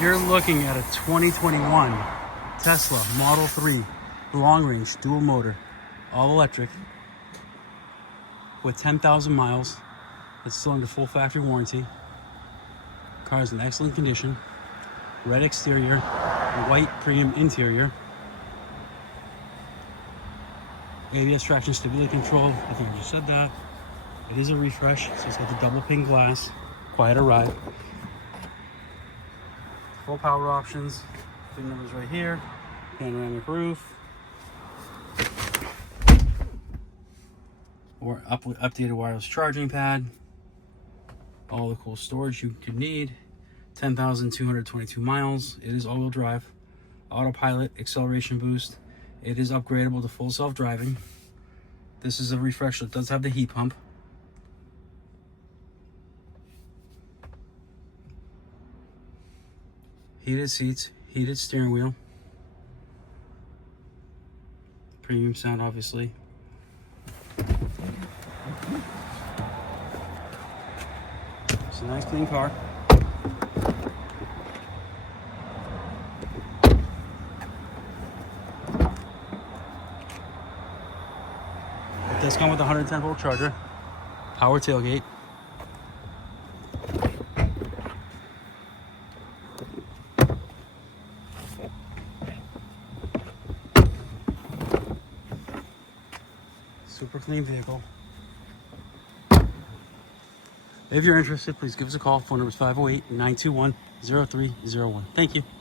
You're looking at a 2021 Tesla Model 3 long range dual motor, all electric, with 10,000 miles. It's still under full factory warranty. Car is in excellent condition. Red exterior, white premium interior. ABS traction stability control, I think I just said that. It is a refresh, so it's got the double pane glass, quieter ride. Full power options, VIN numbers right here, panoramic roof, or updated wireless charging pad, all the cool storage you could need. 10,222 miles. It is all-wheel drive, autopilot, acceleration boost. It is upgradable to full self-driving. This is a refresh that does have the heat pump. Heated seats, heated steering wheel. Premium sound, obviously. It's a nice clean car. It does come with a 110 volt charger, power tailgate. Super clean vehicle. If you're interested, please give us a call. Phone number is 508-921-0301. Thank you.